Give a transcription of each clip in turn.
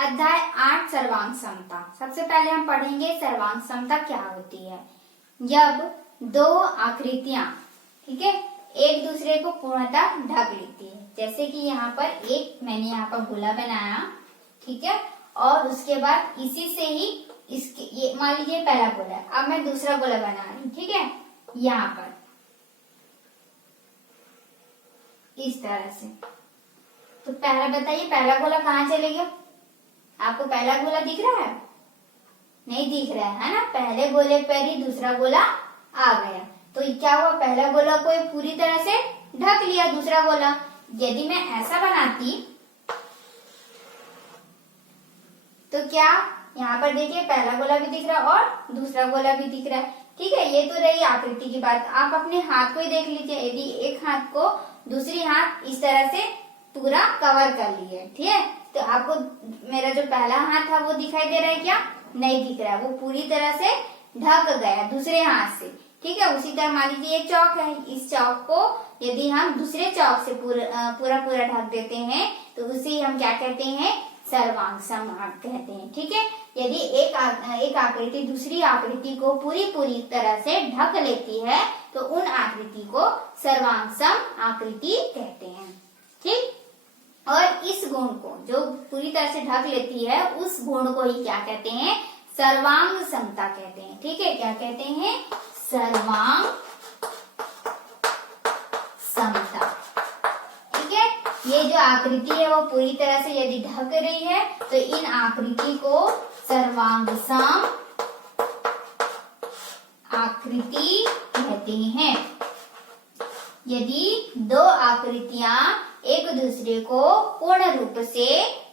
अध्याय 8 सर्वांग समता। सबसे पहले हम पढ़ेंगे सर्वांग समता क्या होती है। जब दो आकृतियां, ठीक है, एक दूसरे को पूर्णतः ढक लेती है। जैसे कि यहाँ पर मैंने यहाँ पर गोला बनाया, ठीक है, और उसके बाद इसी से ही इसके ये मान लीजिए पहला गोला है, अब मैं दूसरा गोला बना रही हूँ, ठीक है, यहाँ पर इस तरह से। तो पहला बताइए, पहला गोला कहाँ चले गया? आपको पहला गोला दिख रहा है? नहीं दिख रहा है ना? पहले गोले पर ही दूसरा गोला आ गया। तो क्या हुआ, पहला गोला को पूरी तरह से ढक लिया दूसरा गोला। यदि मैं ऐसा बनाती तो क्या यहाँ पर देखिए पहला गोला भी दिख रहा है और दूसरा गोला भी दिख रहा है, ठीक है। ये तो रही आकृति की बात। आप अपने हाथ को ही देख लीजिए। यदि एक हाथ को दूसरी हाथ इस तरह से पूरा कवर कर लिए, ठीक है, तो आपको मेरा जो पहला हाथ था वो दिखाई दे रहा है क्या? नहीं दिख रहा है, वो पूरी तरह से ढक गया दूसरे हाथ से, ठीक है। उसी तरह मान लीजिए एक चौक है, इस चौक को यदि हम दूसरे चौक से पूरा ढक देते हैं तो उसे हम क्या कहते हैं? सर्वांग सम कहते हैं, ठीक है। यदि एक आकृति दूसरी आकृति को पूरी तरह से ढक लेती है तो उन आकृति को सर्वांग सम आकृति कहते हैं, ठीक। और इस गुण को जो पूरी तरह से ढक लेती है उस गुण को ही क्या कहते हैं? सर्वांग समता कहते हैं, ठीक है। क्या कहते हैं? सर्वांग समता, ठीक है। ये जो आकृति है वो पूरी तरह से यदि ढक रही है तो इन आकृति को सर्वांग सम आकृति कहते हैं। यदि दो आकृतियां एक दूसरे को पूर्ण रूप से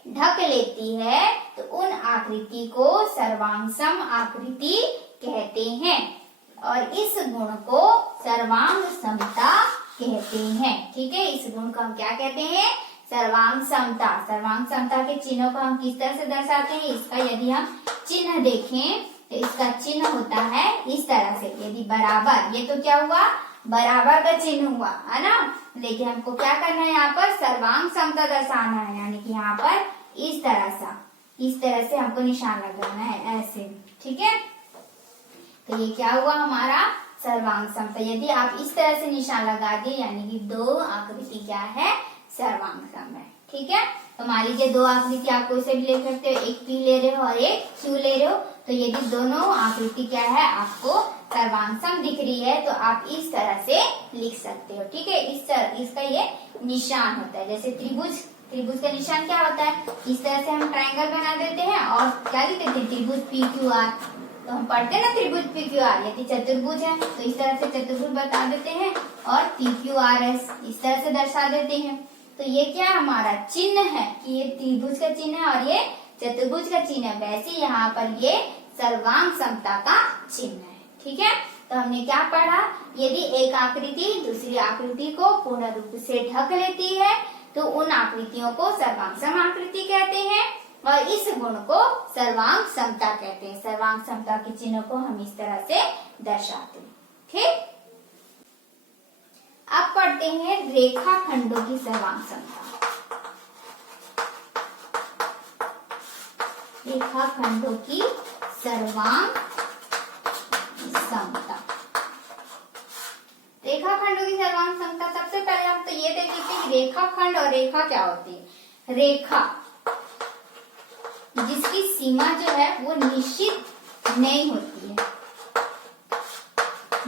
ढक लेती है तो उन आकृति को सर्वांग सम आकृति कहते हैं और इस गुण को सर्वांग समता कहते हैं, ठीक है। इस गुण को हम क्या कहते हैं? सर्वांग समता। सर्वांग समता के चिन्हों को हम किस तरह से दर्शाते हैं? इसका यदि हम चिन्ह देखें तो इसका चिन्ह होता है इस तरह से। यदि बराबर, ये तो क्या हुआ? बराबर का चिन्ह हुआ, है ना। लेकिन हमको क्या करना है? यहाँ पर सर्वांग समता दर्शाना है, यानी कि यहाँ पर इस तरह से हमको निशान लगाना है, ऐसे, ठीक है। तो ये क्या हुआ हमारा? सर्वांग समता। यदि आप इस तरह से निशान लगा दिए यानी कि दो आकृति क्या है? सर्वांग सम है, ठीक है। तो मान लीजिए दो आकृति आप कोई से भी ले सकते हो, एक पी ले रहे हो और एक क्यू ले रहे हो। तो यदि दोनों आकृति क्या है आपको सर्वांग सम दिख रही है तो आप इस तरह से लिख सकते हो, ठीक है। इसका ये निशान होता है। जैसे त्रिभुज का निशान क्या होता है? इस तरह से हम ट्रायंगल बना देते हैं और क्या लिखते हैं? त्रिभुज पी क्यू आर। तो हम पढ़ते हैं ना त्रिभुज पी क्यू आर। यदि चतुर्भुज है तो इस तरह से चतुर्भुज बता देते हैं और पी क्यू आर एस इस तरह से दर्शा देते हैं। तो ये क्या हमारा चिन्ह है कि ये त्रिभुज का चिन्ह है और ये चतुर्भुज का चिन्ह है। वैसे यहाँ पर ये सर्वांग समता का चिन्ह है, ठीक है। तो हमने क्या पढ़ा? यदि एक आकृति दूसरी आकृति को पूर्ण रूप से ढक लेती है तो उन आकृतियों को सर्वांग सम आकृति कहते हैं और इस गुण को सर्वांग समता कहते हैं। सर्वांग समता के चिन्ह को हम इस तरह से दर्शाते हैं, ठीक। अब पढ़ते हैं रेखाखंडों की सर्वांग समता। रेखाखंडों की सर्वांग समता। रेखाखंडों की सर्वांग समता, सबसे पहले हम तो ये देख लेते हैं रेखाखंड और रेखा क्या होती है। रेखा जिसकी सीमा जो है वो निश्चित नहीं होती है,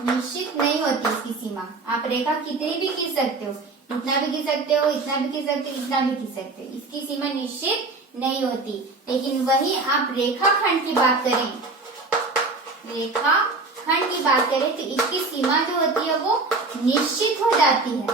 निश्चित नहीं होती इसकी सीमा। आप रेखा कितनी भी खींच सकते हो, इतना भी खींच सकते हो, इतना भी खींच सकते हो, इतना भी खींच सकते हो, इसकी सीमा निश्चित नहीं होती। लेकिन वही आप रेखाखंड की बात करें, रेखाखंड की बात करें तो इसकी सीमा जो होती है वो निश्चित हो जाती है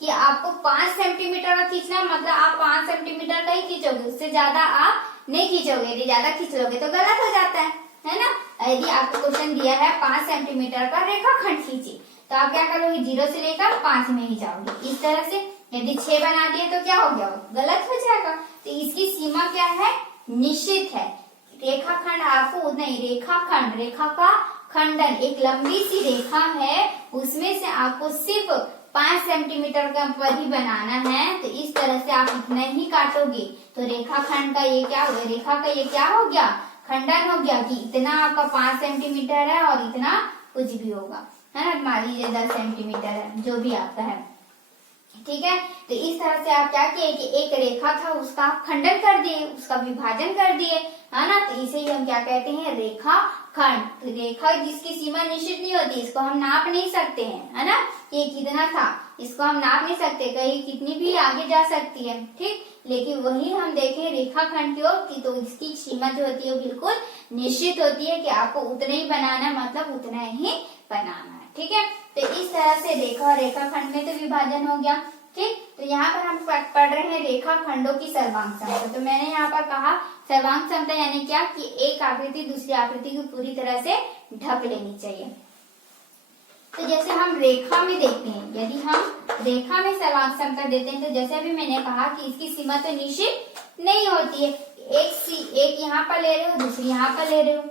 कि आपको 5 सेंटीमीटर का खींचना, मतलब आप 5 सेंटीमीटर का ही खींचोगे, उससे ज्यादा आप नहीं खींचोगे। यदि ज्यादा खींच लोगे तो गलत हो जाता है ना। यदि आपको क्वेश्चन दिया है 5 सेंटीमीटर का रेखाखंड खींचिए तो आप क्या करोगे? 0 से लेकर 5 में ही जाओगे इस तरह से। यदि 6 बना दिए तो क्या हो गया? गलत हो जाएगा। तो इसकी सीमा क्या है? निश्चित है। रेखाखंड आपको उतना ही, रेखाखंड, रेखा का खंडन, एक लंबी सी रेखा है उसमें से आपको सिर्फ 5 सेंटीमीटर का पर ही बनाना है तो इस तरह से आप इतना ही काटोगे तो रेखाखंड का ये क्या, रेखा का ये क्या हो गया, खंडन हो गया कि इतना आपका 5 सेंटीमीटर है और इतना कुछ भी होगा, है ना, मान लीजिए 10 सेंटीमीटर है, जो भी आपका है, ठीक है। तो इस तरह से आप क्या किए कि एक रेखा था उसका आप खंडन कर दिए, उसका विभाजन कर दिए, है ना, तो इसे ही हम क्या कहते हैं, रेखा खंड। तो रेखा जिसकी सीमा निश्चित नहीं होती, इसको हम नाप नहीं सकते हैं, है ना, ये कितना था इसको हम नाप नहीं सकते, कहीं कितनी भी आगे जा सकती है, ठीक। लेकिन वही हम देखें रेखा खंड की ओर की तो इसकी सीमा जो होती है वो बिल्कुल निश्चित होती है कि आपको उतना ही बनाना है, मतलब उतना ही बनाना है, ठीक है। तो इस तरह से रेखा और रेखा खंड में तो विभाजन हो गया, ठीक। तो यहाँ पर हम पढ़ रहे हैं रेखा खंडों की सर्वांग समता। तो मैंने यहाँ पर कहा सर्वांग समता यानी क्या कि एक आकृति दूसरी आकृति को पूरी तरह से ढक लेनी चाहिए। तो जैसे हम रेखा में देखते हैं, यदि हम रेखा में सर्वांग समता देते हैं तो जैसे अभी मैंने कहा कि इसकी सीमा तो निश्चित नहीं होती है, एक यहाँ पर ले रहे हो दूसरी यहाँ पर ले रहे हो,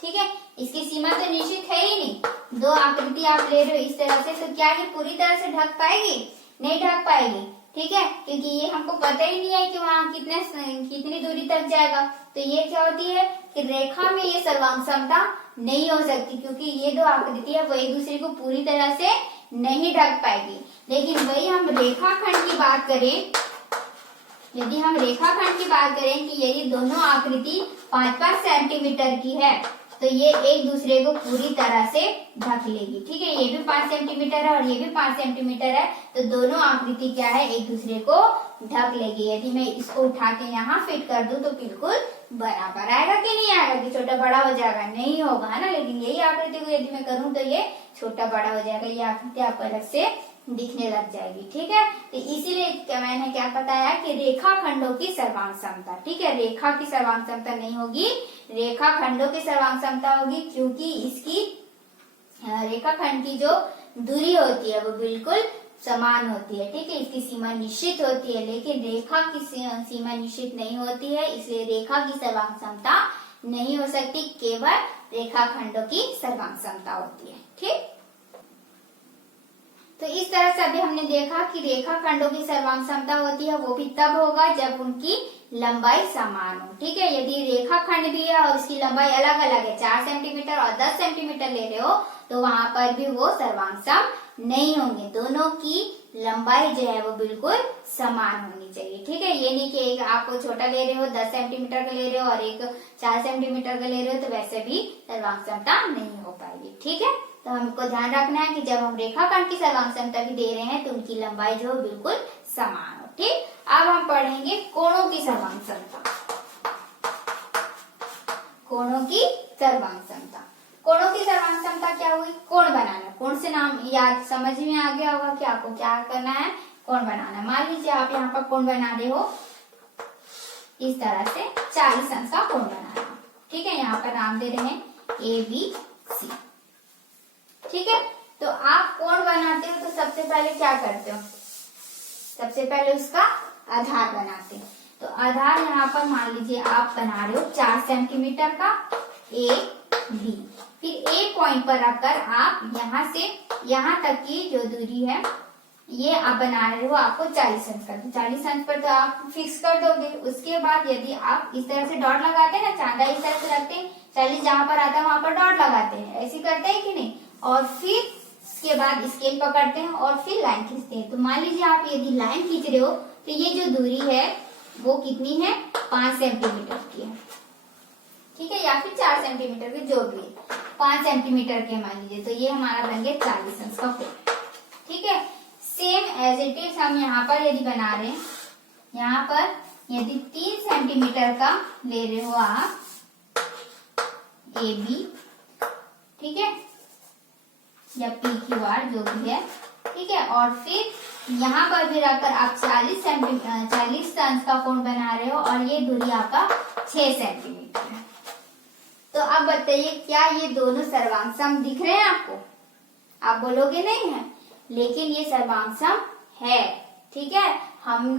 ठीक है, इसकी सीमा तो निश्चित है ही नहीं। 2 आकृति आप ले रहे हो इस तरह से, तो क्या ये पूरी तरह से ढक पाएगी, नहीं ढक पाएगी, ठीक है, क्योंकि ये हमको पता ही नहीं है कि वहाँ कितनी दूरी तक जाएगा। तो ये क्या होती है कि रेखा में ये सर्वांग समता नहीं हो सकती, क्योंकि ये 2 आकृति है वो एक दूसरे को पूरी तरह से नहीं ढक पाएगी। लेकिन वही हम रेखाखंड की बात करें, यदि हम रेखाखंड की बात करें कि यदि दोनों आकृति 5-5 सेंटीमीटर की है तो ये एक दूसरे को पूरी तरह से ढक लेगी, ठीक है, ये भी 5 सेंटीमीटर है और ये भी 5 सेंटीमीटर है, तो दोनों आकृति क्या है एक दूसरे को ढक लेगी। यदि मैं इसको उठा के यहाँ फिट कर दूं तो बिल्कुल बराबर आएगा कि नहीं आएगा, कि छोटा बड़ा हो जाएगा, नहीं होगा, है ना। लेकिन यही आकृति को यदि मैं करूँ तो ये छोटा बड़ा हो जाएगा, ये आकृति आपको अलग से दिखने लग जाएगी, ठीक है। तो इसीलिए मैंने क्या बताया कि रेखा खंडों की सर्वांग समता, ठीक है, रेखा की सर्वांग समता नहीं होगी, रेखा खंडों की सर्वांग समता होगी, क्योंकि इसकी रेखा खंड की जो दूरी होती है वो बिल्कुल समान होती है, ठीक है, इसकी सीमा निश्चित होती है। लेकिन रेखा की सीमा निश्चित नहीं होती है, इसलिए रेखा की सर्वांग समता नहीं हो सकती, केवल रेखा खंडों की सर्वांग समता होती है, ठीक। तो इस तरह से अभी हमने देखा कि रेखा खंडों की सर्वांग समता होती है वो भी तब होगा जब उनकी लंबाई समान हो, ठीक है। यदि रेखा खंड भी है और उसकी लंबाई अलग अलग है, 4 सेंटीमीटर और 10 सेंटीमीटर ले रहे हो, तो वहां पर भी वो सर्वांग सम नहीं होंगे, दोनों की लंबाई जो है वो बिल्कुल समान होनी चाहिए, ठीक है। ये नहीं कि एक आप छोटा ले रहे हो 10 सेंटीमीटर का ले रहे हो और एक 4 सेंटीमीटर का ले रहे हो तो वैसे भी सर्वांग समता नहीं हो पाएगी, ठीक है। तो हमको ध्यान रखना है कि जब हम रेखाखंड की सर्वांग समता भी दे रहे हैं तो उनकी लंबाई जो बिल्कुल समान हो, ठीक। अब हम पढ़ेंगे कोणों की सर्वांग समता। कोणों की सर्वांग समता, कोणों की सर्वांग समता क्या हुई, कोण बनाना, कोण से नाम याद समझ में आ गया होगा कि आपको क्या करना है, कोण बनाना। मान लीजिए आप यहाँ पर कोण बना रहे हो इस तरह से 40 अंश का कोण बना रहे हो, ठीक है, यहाँ पर नाम दे रहे हैं ABC, ठीक है। तो आप कोण बनाते हो तो सबसे पहले क्या करते हो, सबसे पहले उसका आधार बनाते हैं। तो आधार यहाँ पर मान लीजिए आप बना रहे हो 4 सेंटीमीटर का AB, फिर A पॉइंट पर रखकर आप यहाँ से यहाँ तक की जो दूरी है ये आप बना रहे हो आपको 40 अंश का, तो 40 अंश पर तो आप फिक्स कर दोगे। उसके बाद यदि आप इस तरह से डॉट लगाते हैं ना, चांदा इस तरह से रखते हैं, 40 जहाँ पर आता है वहां पर डॉट लगाते हैं, ऐसे करते हैं कि नहीं, और फिर इसके बाद स्केल पकड़ते हैं और फिर लाइन खींचते हैं। तो मान लीजिए आप यदि लाइन खींच रहे हो तो ये जो दूरी है वो कितनी है, 5 सेंटीमीटर की है, ठीक है, या फिर 4 सेंटीमीटर की, जो भी 5 सेंटीमीटर के मान लीजिए, तो ये हमारा बन गया 40 अंश का कोण, ठीक है। सेम एज इट इज हम यहाँ पर यदि बना रहे हैं, यहाँ पर यदि 3 सेंटीमीटर का ले रहे हो आप AB, ठीक है, या PQR जो भी है, ठीक है, और फिर यहाँ पर भी रखकर आप 40 अंश का कोण बना रहे हो और ये दूरी आपका 6 सेंटीमीटर है। तो अब बताइए क्या ये दोनों सर्वांग सम दिख रहे हैं आपको, आप बोलोगे नहीं है, लेकिन ये सर्वांग सम है, ठीक है। हम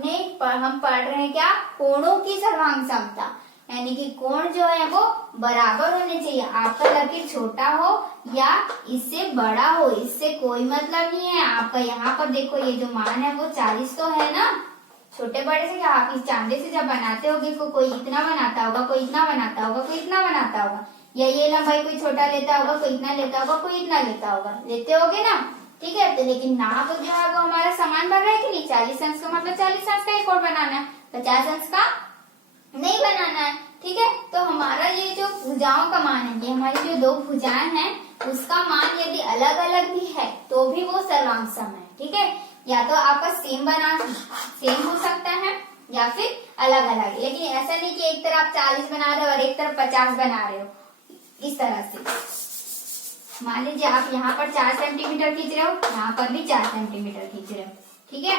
पढ़ रहे हैं क्या, कोणों की सर्वांग समता, यानी कि कोण जो है वो बराबर होने चाहिए। आपका लकीर छोटा हो या इससे बड़ा हो, इससे कोई मतलब नहीं है। आपका यहाँ पर देखो ये जो मान है वो 40 तो है ना। छोटे बड़े से क्या, आप इस चांदी से जब बनाते होगे कोई इतना बनाता होगा, कोई इतना बनाता होगा, कोई इतना बनाता होगा, या ये लंबाई कोई छोटा लेता होगा, कोई इतना लेता होगा, कोई इतना लेता होगा, लेते होगे ना। ठीक है, तो लेकिन नाप जो है वो हमारा समान बन रहा है कि नहीं। 40 अंश का मतलब 40 अंश का एक और बनाना है, 50 अंश का नहीं बनाना है। ठीक है, तो हमारा ये जो भुजाओं का मान है, ये हमारी जो दो भुजाएं हैं उसका मान यदि अलग अलग भी है तो भी वो सर्वांग सम है। ठीक है, या तो आपका सेम हो सकता है या फिर अलग अलग, लेकिन ऐसा नहीं कि एक तरफ 40 बना रहे हो और एक तरफ 50 बना रहे हो। इस तरह से मान लीजिए आप यहाँ पर 4 सेंटीमीटर खींच रहे हो, यहाँ पर भी 4 सेंटीमीटर खींच रहे हो। ठीक है,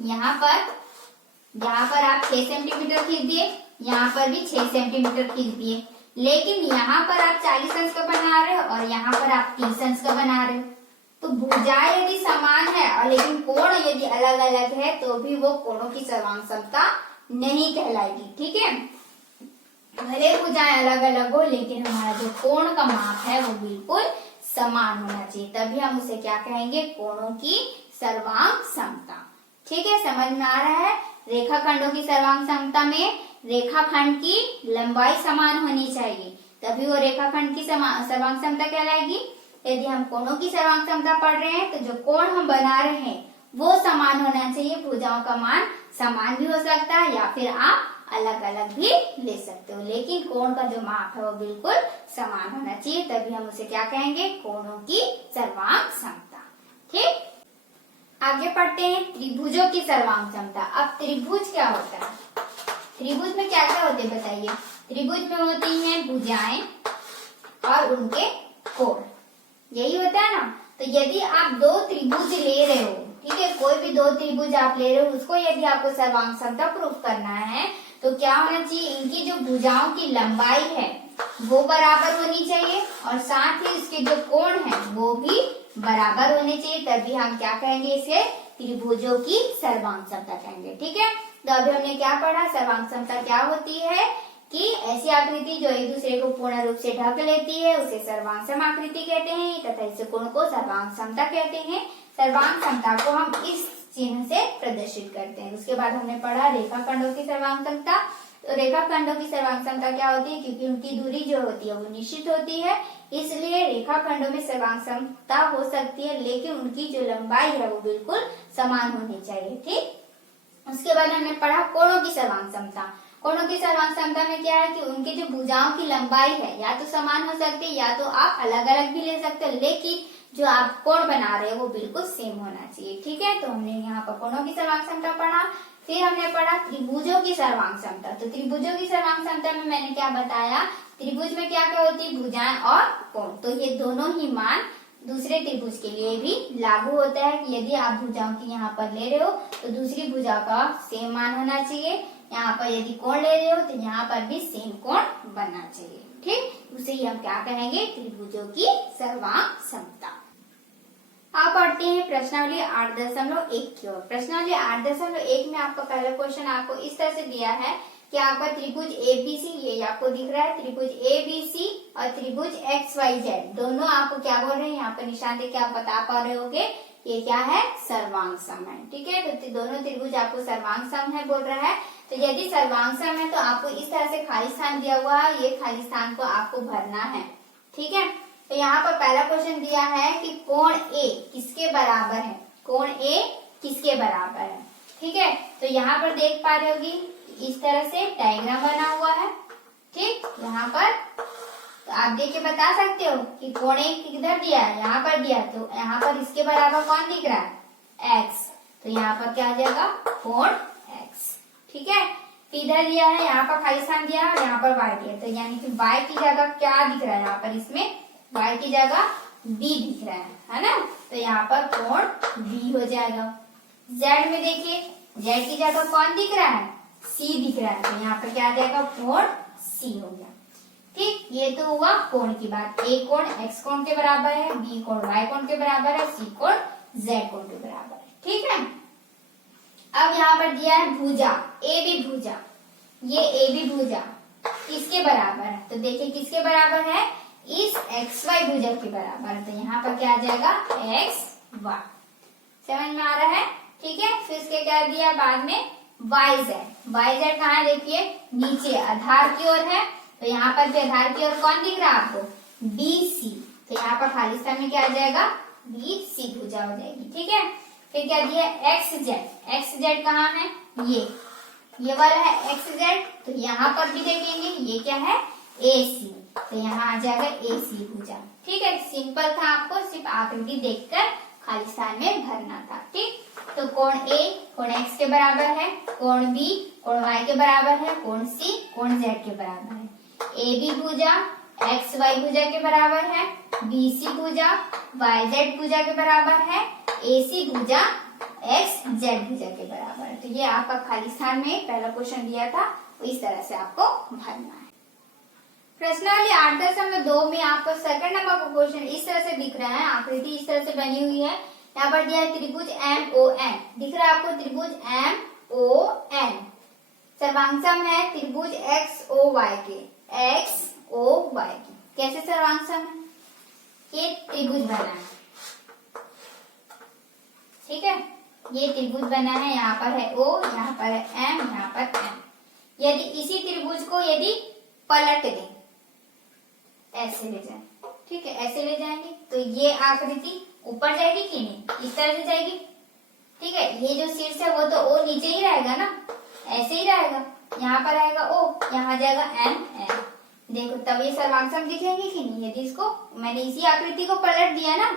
यहाँ पर आप 6 सेंटीमीटर खींच दिए, यहाँ पर भी 6 सेंटीमीटर खींच दिए, लेकिन यहाँ पर आप 40 अंश का बना रहे हो और यहाँ पर आप 30 अंश का बना रहे हो। तो भुजाएं यदि समान है और लेकिन कोण यदि अलग अलग है तो भी वो कोणों की सर्वांग समता नहीं कहलाएगी। ठीक है, भले भुजाएं अलग अलग हो लेकिन हमारा जो कोण का माप है वो बिल्कुल समान होना चाहिए, तभी हम उसे क्या कहेंगे, कोणों की सर्वांग समता। ठीक है, समझ में आ रहा है। रेखाखंडों की सर्वांग समता में रेखाखंड की लंबाई समान होनी चाहिए, तभी वो रेखाखंड की सर्वांग समता कहलाएगी। यदि हम कोणों की सर्वांग समता पढ़ रहे हैं तो जो कोण हम बना रहे हैं वो समान होना चाहिए। भुजाओं का मान समान भी हो सकता है या फिर आप अलग अलग भी ले सकते हो, लेकिन कोण का जो माप है वो बिल्कुल समान होना चाहिए, तभी हम उसे क्या कहेंगे, कोणों की सर्वांग समता। ठीक, आगे पढ़ते हैं त्रिभुजों की सर्वांग समता। अब त्रिभुज क्या होता है, त्रिभुज में क्या क्या होते हैं बताइए। त्रिभुज में होती हैं भुजाएं और उनके कोण, यही होता है ना। तो यदि आप दो त्रिभुज ले रहे हो, ठीक है, कोई भी दो त्रिभुज आप ले रहे हो, उसको यदि आपको सर्वांग समता प्रूफ करना है तो क्या होना चाहिए, इनकी जो भुजाओं की लंबाई है वो बराबर होनी चाहिए और साथ ही इसके जो कोण है वो भी बराबर होने चाहिए, तभी हम क्या कहेंगे, इसे त्रिभुजों की सर्वांग समता कहेंगे। ठीक है, तो अभी हमने क्या पढ़ा, सर्वांग समता क्या होती है कि ऐसी आकृति जो एक दूसरे को पूर्ण रूप से ढक लेती है उसे सर्वांग सम आकृति कहते हैं, तथा इस कोण को सर्वांग समता कहते हैं। सर्वांग समता को हम इस चिन्ह से प्रदर्शित करते हैं। उसके बाद हमने पढ़ा रेखाखंडों की सर्वांग समता। तो रेखाखंडों की सर्वांग समता क्या होती है, क्योंकि उनकी दूरी जो होती है वो निश्चित होती है, इसलिए रेखाखंडों में सर्वांग समता हो सकती है, लेकिन उनकी जो लंबाई है वो बिल्कुल समान होनी चाहिए। ठीक, उसके बाद हमने पढ़ा कोणों की सर्वांग समता। कोणों की सर्वांग समता में क्या है कि उनकी जो भुजाओं की लंबाई है या तो समान हो सकती है या तो आप अलग अलग भी ले सकते हो, लेकिन जो आप कोण बना रहे हो वो बिल्कुल सेम होना चाहिए। ठीक है, तो हमने यहाँ पर कोणों की सर्वांग समता पढ़ा। फिर हमने पढ़ा त्रिभुजों की सर्वांग समता। तो त्रिभुजों की सर्वांग समता में मैंने क्या बताया, त्रिभुज में क्या क्या होती है, भुजाएं और कोण। तो ये दोनों ही मान दूसरे त्रिभुज के लिए भी लागू होता है कि यदि आप भुजाओं की यहाँ पर ले रहे हो तो दूसरी भुजा का सेम मान होना चाहिए। यहाँ पर यदि कोण ले रहे हो तो यहाँ पर भी सेम कोण बनना चाहिए। ठीक, उसे ही हम क्या कहेंगे, त्रिभुजों की सर्वांग समता। अब पढ़ते हैं प्रश्नावली 8.1 की ओर। प्रश्नावली 8.1 में आपका पहला क्वेश्चन आपको इस तरह से दिया है कि आपका त्रिभुज एबीसी, ये आपको दिख रहा है त्रिभुज एबीसी और त्रिभुज XYZ, दोनों आपको क्या बोल रहे हैं, यहाँ पर निशान देके आप बता पा रहे होगे ये क्या है, सर्वांग सम है। ठीक है, तो दोनों त्रिभुज आपको सर्वांग सम है बोल रहा है। तो यदि सर्वांग सम है तो आपको इस तरह से खाली स्थान दिया हुआ है, ये खाली स्थान को आपको भरना है। ठीक है, तो यहाँ पर पहला क्वेश्चन दिया है कि कोण ए किसके बराबर है, कोण ए किसके बराबर है। ठीक है, तो यहाँ पर देख पा रहे होगी इस तरह से डायग्राम बना हुआ है। ठीक, यहाँ पर तो आप देख के बता सकते हो कि कोण ए किधर दिया है, यहाँ पर दिया है, तो यहाँ पर इसके बराबर कौन दिख रहा है, x, तो यहाँ पर क्या आ जाएगा, कोण x। ठीक है, इधर दिया है, यहाँ पर खाली स्थान दिया है और यहाँ पर y दिया, तो यानी कि y की जगह क्या दिख रहा है, यहाँ पर इसमें y की जगह b दिख रहा है ना, तो यहाँ पर कोण b हो जाएगा। z में देखिए z की जगह कौन दिख रहा है, c दिख रहा है, तो यहाँ पर क्या आ जाएगा, कोण c हो गया। ठीक, ये तो हुआ कोण की बात। a कोण x कोण के बराबर है, b कोण y कोण के बराबर है, c कोण z कोण के बराबर है। ठीक है, अब यहाँ पर दिया है भुजा, ए बी भुजा, ये ए बी भुजा, किसके बराबर है, तो देखिए किसके बराबर है, इस XY भुजा के बराबर है। तो यहाँ पर क्या आ जाएगा, XY। समझ में आ रहा है, ठीक है। फिर इसके क्या दिया बाद में, YZ। YZ कहाँ है, देखिए नीचे आधार की ओर है। तो यहाँ पर भी आधार की ओर कौन दिख रहा है आपको, BC। तो यहाँ पर खाली स्थान में क्या आ जाएगा, BC भुजा हो जाएगी, ठीक है। फिर क्या दिया, XZ। XZ कहाँ है, ये वाला है XZ। तो यहाँ पर भी देखेंगे ये क्या है, AC। तो यहाँ आ जाएगा AC भुजा, ठीक है। सिंपल था, आपको सिर्फ आकृति देखकर खाली स्थान में भरना था, ठीक। तो कोण A कोण X के बराबर है, कोण B कोण Y के बराबर है, कोण C कोण Z के बराबर है। AB भुजा XY भुजा के बराबर है, BC भुजा YZ भुजा के बराबर है, AC भुजा XZ भुजा के बराबर है। तो ये आपका खाली स्थान में पहला क्वेश्चन दिया था, तो इस तरह से आपको भरना है। प्रश्नावली 8.2 में आपको सेकंड नंबर का क्वेश्चन इस तरह से दिख रहा है, आकृति इस तरह से बनी हुई है। यहाँ पर दिया है त्रिभुज MON, दिख रहा है आपको त्रिभुज MON। सर्वांगसम है त्रिभुज XOY के, XOY की। कैसे सर्वांगसम है, ये त्रिभुज बना है, ठीक है। ये त्रिभुज बना है, यहाँ पर है O, यहाँ पर है M, यहाँ पर M। यदि इसी त्रिभुज को यदि पलट दें, ऐसे ले जाए, ठीक है, ऐसे ले जाएंगे तो ये आकृति ऊपर जाएगी कि नहीं, इस तरह से जाएगी, ठीक है। ये जो शीर्ष है वो तो O नीचे ही रहेगा ना, ऐसे ही रहेगा। यहाँ पर आएगा O, यहाँ जाएगा M, M। देखो तब ये सर्वांगसम दिखेंगे कि नहीं। यदि इसको मैंने इसी आकृति को पलट दिया ना,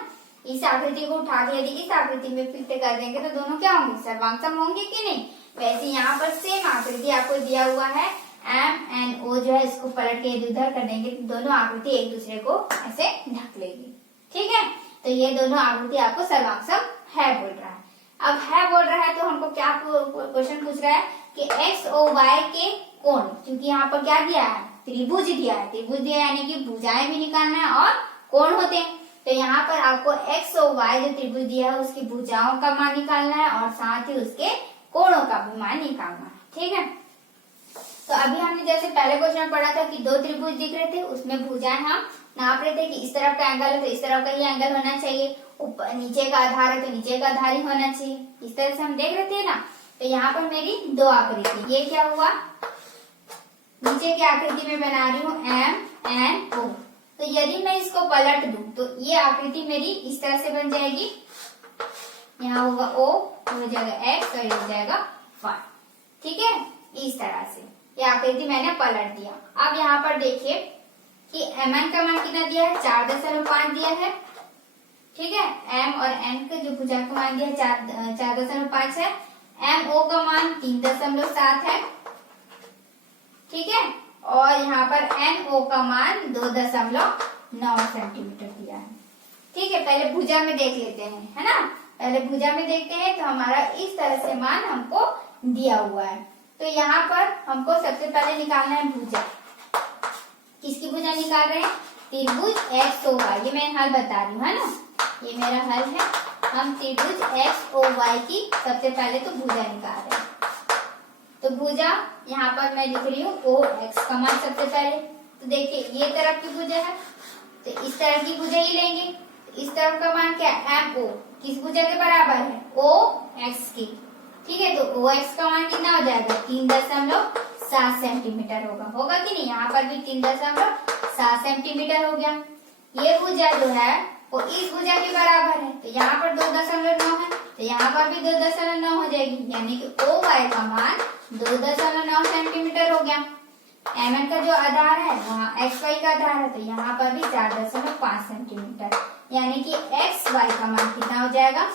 इस आकृति को उठा के यदि इस आकृति में फिट कर देंगे तो दोनों क्या होंगे, सर्वांगसम होंगे कि नहीं। वैसे यहाँ पर सेम आकृति आपको दिया हुआ है, M and O जो है इसको पलट के इधर उधर कर देंगे तो दोनों आकृति एक दूसरे को ऐसे ढक लेगी, ठीक है। तो ये दोनों आकृति आपको सर्वांगसम है बोल रहा है। अब है बोल रहा है तो हमको क्या क्वेश्चन पूछ रहा है कि XOY के कोण, क्योंकि यहाँ पर क्या दिया है, त्रिभुज दिया है। त्रिभुज दिया यानी कि भुजाएं भी निकालना है और कोण होते हैं। तो यहाँ पर आपको XOY जो त्रिभुज दिया है उसकी भुजाओं का मान निकालना है और साथ ही उसके कोणों का भी मान निकालना है, ठीक है। तो अभी हमने जैसे पहले क्वेश्चन में पढ़ा था कि दो त्रिभुज दिख रहे थे, उसमें भुजाएं हम नाप रहे थे कि इस तरफ का एंगल है तो इस तरफ का ही एंगल होना चाहिए, ऊपर नीचे का आधार है तो नीचे का आधार ही होना चाहिए, इस तरह से हम देख रहे थे ना। तो यहाँ पर मेरी दो आकृति, ये क्या हुआ, नीचे की आकृति में बना रही हूँ MNO। तो यदि मैं इसको पलट दूं तो ये आकृति मेरी इस तरह से बन जाएगी, यहाँ होगा O, हो जाएगा X और ये हो जाएगा Y, ठीक है। इस तरह से ये आकृति मैंने पलट दिया। अब यहाँ पर देखिए कि MN का मान कितना दिया है, 4.5 दिया है, ठीक है। M और N का जो भुजा का मान दिया है 4.5 है। MO का मान 3.7 है, ठीक है। और यहाँ पर NO का मान 2.9 सेंटीमीटर दिया है, ठीक है। पहले भुजा में देख लेते हैं, है ना। पहले भुजा में देखते हैं तो हमारा इस तरह से मान हमको दिया हुआ है। तो यहाँ पर हमको सबसे पहले निकालना है भुजा। किसकी भुजा निकाल रहे हैं, त्रिभुज XOY। ये मैं हल बता रही हूँ, है ना, ये मेरा हल है। हम त्रिभुज XOY की सबसे पहले तो भुजा निकाल रहे हैं। तो भुजा यहाँ पर मैं लिख रही हूँ OX का मान सबसे पहले। तो देखिए ये तरफ की भुजा है तो इस तरफ की भुजा ही लेंगे। तो इस तरफ का मान क्या है, MO, किस भुजा के बराबर है, OX की, ठीक है। तो OX का मान कितना हो जाएगा, 3.7 सेंटीमीटर होगा कि नहीं। यहाँ पर भी 3.7 सेंटीमीटर हो गया। ये भुजा जो है वो इस भुजा के बराबर है, तो यहाँ पर 2.9 है, तो यहाँ पर भी 2.9 हो जाएगी, यानी कि OY का मान 2.9 सेंटीमीटर हो गया। MN का जो आधार है वहाँ XY का आधार है, तो यहाँ पर भी 4.5 सेंटीमीटर, यानी कि XY का मान कितना हो जाएगा,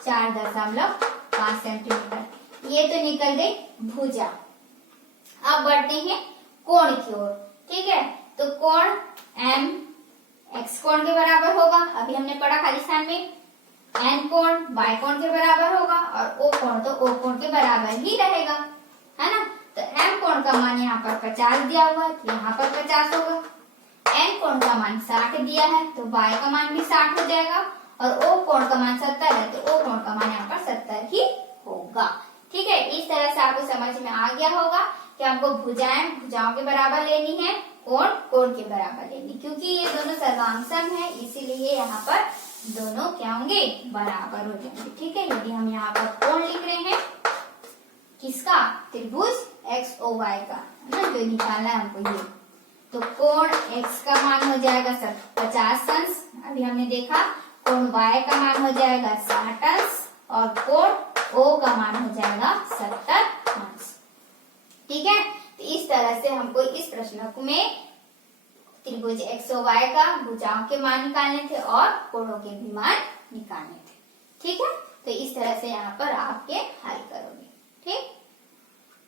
4.5 सेंटीमीटर। ये तो निकल गई भुजा। अब बढ़ते हैं कोण की ओर, ठीक है। तो कोण M X कोण के बराबर होगा, अभी हमने पढ़ा खाली स्थान में। N कोण Y कोण के बराबर होगा और O कोण तो O कोण के बराबर ही रहेगा, है ना। तो M कोण का मान यहाँ पर 50 दिया हुआ है, तो यहाँ पर 50 होगा। N कोण का मान 60 दिया है, तो Y का मान भी 60 हो जाएगा। और O कोण का मान 70 है, तो O कोण का मान यहाँ पर 70 ही होगा, ठीक है। इस तरह से आपको समझ में आ गया होगा कि हमको भुजाओं के बराबर लेनी है, कोण के बराबर लेनी, क्योंकि ये दोनों सर्वांग सम है, इसीलिए यहाँ पर दोनों क्या होंगे, बराबर हो जाएंगे। ठीक है, यदि हम यहाँ पर कोण लिख रहे हैं किसका, त्रिभुज XOY का, है ना, जो निकालना है हमको ये, तो कोण x का मान हो जाएगा 50 अंश, अभी हमने देखा, कोण y का मान हो जाएगा 60 अंश और कोण O का मान हो जाएगा 70 अंश। ठीक है, तो इस तरह से हमको इस प्रश्न में त्रिभुज XOY का भुजाओं के मान निकालने थे और कोणों के भी मान निकालने थे। ठीक है, तो इस तरह से यहाँ पर आपके हल करोगे। ठीक।